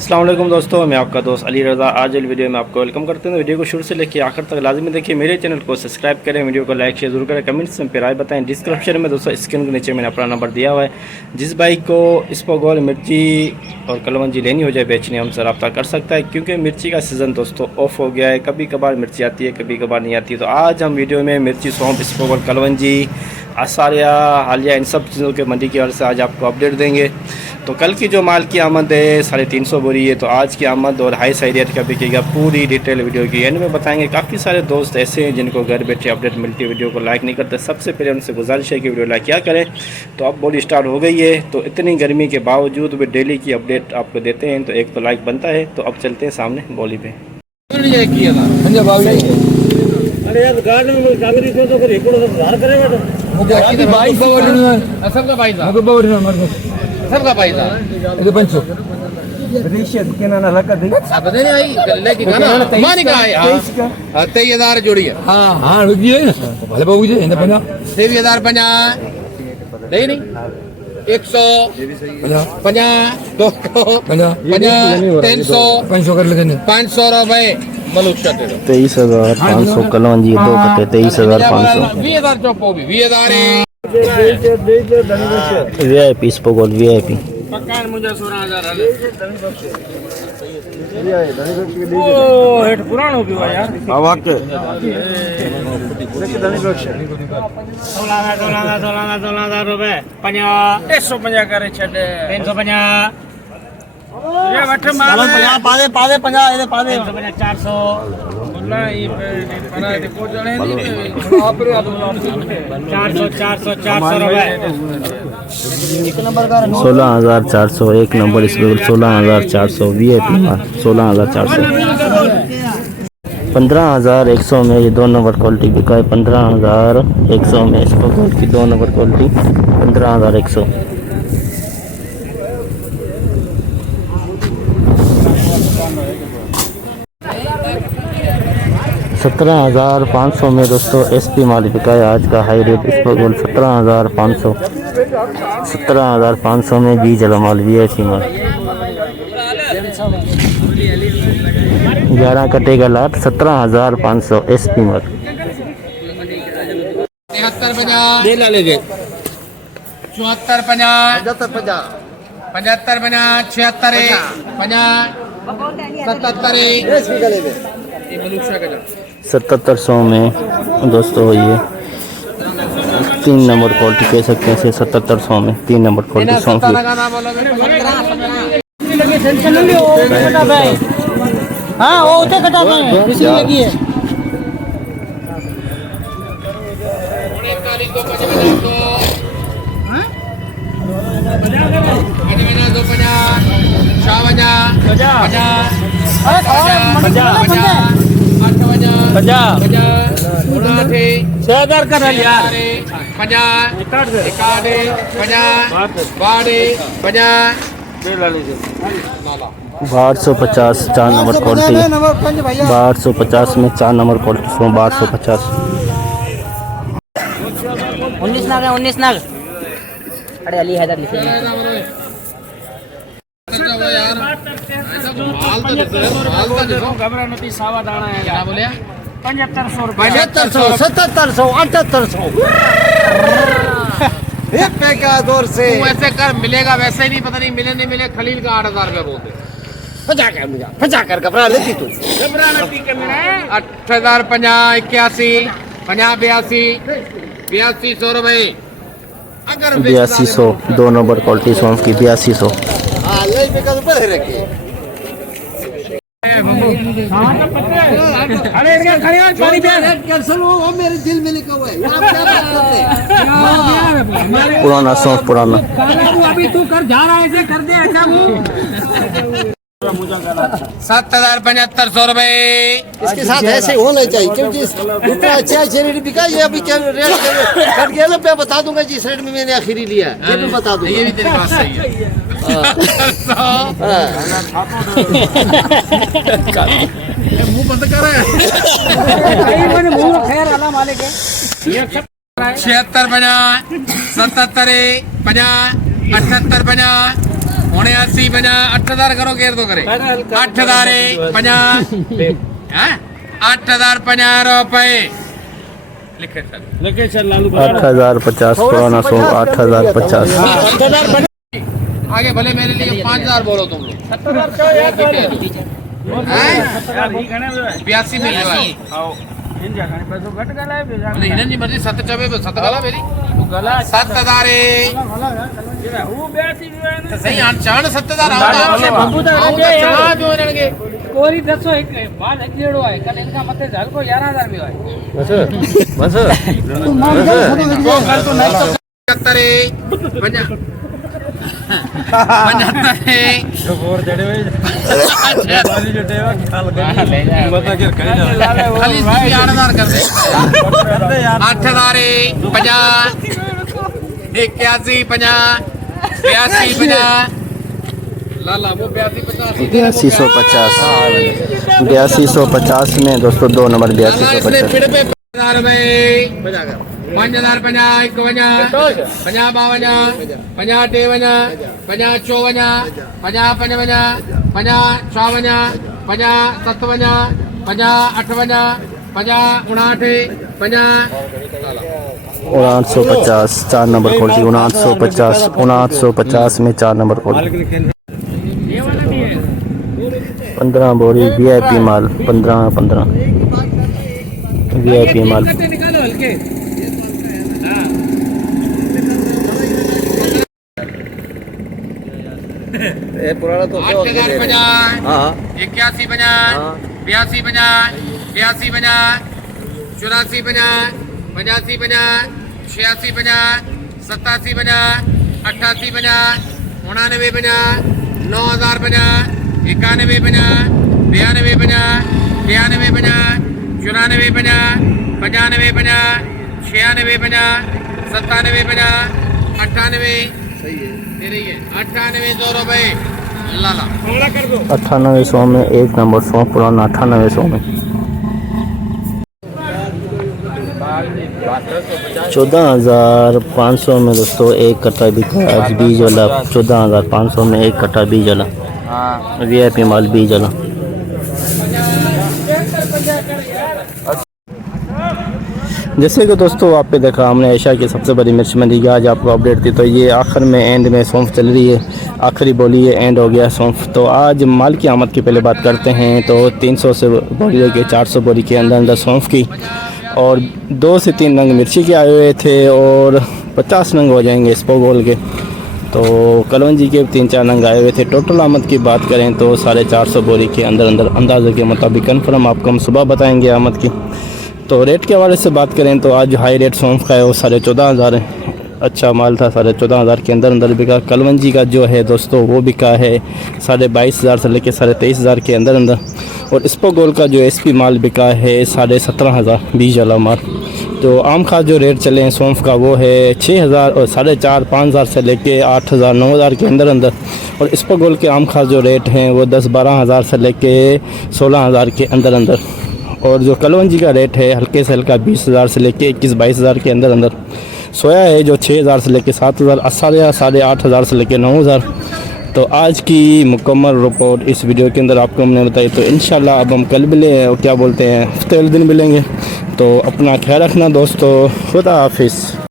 अस्सलाम वालेकुम दोस्तों, मैं आपका दोस्त अली रज़ा। आज वाली वीडियो में आपको वेलकम करते हैं। वीडियो को शुरू से लेकर आखिर तक लाजमी देखिए। मेरे चैनल को सब्सक्राइब करें, वीडियो को लाइक शेयर जरूर करें, कमेंट्स में राय बताएं। डिस्क्रिप्शन में दोस्तों स्क्रीन के नीचे मैंने अपना नंबर दिया हुआ है। जिस भाई को इसबगोल मिर्ची और कलवंजी लेनी हो जाए बेचनी, हमसे रब्ता कर सकता है, क्योंकि मिर्ची का सीज़न दोस्तों ऑफ हो गया है। कभी कभार मिर्ची आती है, कभी कभार नहीं आती है। तो आज हम वीडियो में मिर्ची, सौंफ, इसबगोल, कलवंजी, आसारिया, हालिया, इन सब चीज़ों के मंडी की वजह से आज आपको अपडेट देंगे। तो कल की जो माल की आमद है 350 बोरी है, तो आज की आमद और हाई साई रेट का बिकेगा, पूरी डिटेल वीडियो की एंड में बताएंगे। काफ़ी सारे दोस्त ऐसे हैं जिनको घर बैठे अपडेट मिलती है, वीडियो को लाइक नहीं करते। सबसे पहले उनसे गुजारिश है कि वीडियो लाइक क्या करें। तो अब बोली स्टार्ट हो गई है, तो इतनी गर्मी के बावजूद भी डेली की अपडेट आपको देते हैं, तो एक तो लाइक बनता है। तो अब चलते हैं सामने बोली पे। अरे यार गार्ड में कागरी से तो फिर एक सुधार करेगा तो सबका भाई था ಇದು ಬಂಚು रिश्वत के ना लगा दे अब देने आई लेके गाना मानी का है 23000 जोड़ी है हां हां रुकी है भले बाबू जी इने बना 23050 नहीं नहीं 100 50 250 300 500 कर लेते 500 रुपए मनुष्य दे 23,500 कलवंजी 2 कट्टे 23,500 20000 चौपो भी 20000 VIP इसबगोल VIP पक्का मुझे 16000 हले ओ हेड पुरानो भी हुआ यार वाके 16,000 रुपए 50 150 करे छड़े 350 ये वठ माल 50 पादे 50 ये पादे 400 बोला ये पना दे को जणे नहीं 400 रुपए एक नंबर का 16,400 एक नंबर इसमें 16,400 VIP 16,400 15,100 में ये 2 नंबर क्वालिटी बिका है। 15,100 में इसबगोल की 2 नंबर क्वालिटी 15,100। 17,500 में दोस्तों SP माल बिका है। आज का हाई रेट इसबगोल 17,500 17,500 में जी जला माल VIP माल 11 कटेगा लाट 17,500 SP माल 7350 दे ला लेगे 74 50 75 50 76 50 77 ये मनुष्य का 7,700 में दोस्तों ये 3 नंबर क्वालिटी कह सकते हैं। 7,700 में 3 नंबर क्वालिटी सौंफ की हां वो उते कटा गए किसी लगी है 6,000 कर लिया 850 4 नंबर क्वालिटी 850 में 4 नंबर क्वालिटी 850 19 नाग है 19 नाग अरे अली हैदर लिखे घबरा नहीं सावा दाना है क्या बोले 7500 रुपए 7500 7700 पे का दौर से वैसे कर मिलेगा वैसे ही नहीं पता नहीं मिले नहीं मिले खलील का 8,000 रुपए बोलते 50 कर घबरा लेती तू घबरा नहीं के मेरा 8,050 81 50 82 100 रुपए अगर 8200 2 नंबर क्वालिटी सौंफ की 8200 हां ले पे का ऊपर रखे अरे इनका खरीद पानी पे कैंसिल हो मेरे दिल में लिखा हुआ है आप क्या बात करते हैं पुराना सौंफ पुराना अभी तू कर जा रहा है ऐसे कर दे ऐसा 7,7500 रुपए इसके साथ ऐसे होना चाहिए, क्योंकि इतना अच्छा रेट बिका। ये अभी क्या रेट कट गया ना, मैं बता दूंगा जिस रेट में मैंने आखिरी लिया ये भी बता दूंगा। ये भी तेरी बात सही है मुंह बंद कर 76 50 77 50 78 50 पौने 80 50 8000 करो केर तो करे 8000 50 हैं 8050 रुपए लिखे सर लगे चल लालू 8050 पुराना सॉन्ग 8050 आगे भले मेरे लिए 5000 बोलो तुम लोग 82 मिल रहा है हिनन जी मर्जी 7 चवे 7 गला मेरी 7000 सही हां चाण 7000 आउंदा जो इनके कोरी दसो एक बाल एक डेढ़ो है कल इनका मते झाल को 11000 में है बस वो कल तो नहीं तो 8000 कर दे 8000 50 81 50 82 50 लाला वो 8250 में दोस्तों 2 नंबर 8250 5000 50 50 52 50 53 50 54 50 55 50 55 57 50 58 50 59 50 5950 4 नंबर खोल दी 5950 में 4 नंबर खोल 15 बोरी वीआईपी माल 15 वीआईपी माल निकालो हल्के ये पुराना तो 8050 हाँ 81 50 82 50 83 50 84 50 85 50 86 50 87 50 88 50 99 50 9000 50 91 50 92 50 93 50 94 50 95 50 96 50 97 50 98 दे रही है 9800 रुपए लाला 9800 में 1 नंबर सॉन्ग पुराना 9800 में 14500 में दोस्तों 1 कट्टा बिका आज बीज वाला 14500 में 1 कट्टा बीज वाला वीआईपी माल बीज वाला जैसे कि दोस्तों आप पे देखा हमने एशिया की सबसे बड़ी मिर्च मंडी की आज आपको अपडेट दी तो ये आखिर में एंड में सौंफ चल रही है आखिरी बोली है एंड हो गया सौंफ तो आज माल की आमद की पहले बात करते हैं तो 300 से बोरी लेके 400 बोरी के अंदर सौंफ की और 2 से 3 नंग मिर्ची के आए हुए थे और 50 नंग हो जाएंगे स्पोगोल के तो कलवंजी के 3-4 नंग आए हुए थे टोटल आमद की बात करें तो 450 बोरी के अंदर अंदाजे के मुताबिक कन्फर्म आपको हम सुबह बताएंगे आमद की तो रेट के हवाले से बात करें तो आज हाई रेट सौंफ का है वो 14500 है अच्छा माल था 14500 के अंदर बिका कलवंजी का जो है दोस्तों वो बिका है 22500 से लेकर 23000 के अंदर और स्पोगोल का जो एसपी माल बिका है 17500 बीज वाला माल तो आम खास जो रेट चले हैं सौंफ का वो है 6000 और 4500 से लेके 8000 9000 के अंदर और स्पोगोल के आम खास जो रेट हैं वो 10-12 से लेके 16000 के अंदर और जो कलवंजी का रेट है हल्के से हल्का 20000 से लेके 21-22 के अंदर सोया है जो 6000 से लेके 7000 8,500 से लेके 9000 तो आज की मुकम्मल रिपोर्ट इस वीडियो के अंदर आपको हमने बताई तो इंशाल्लाह अब हम कल मिले क्या बोलते हैं हफ्ते वाले दिन मिलेंगे तो अपना ख्याल रखना दोस्तों खुदा हाफिज़।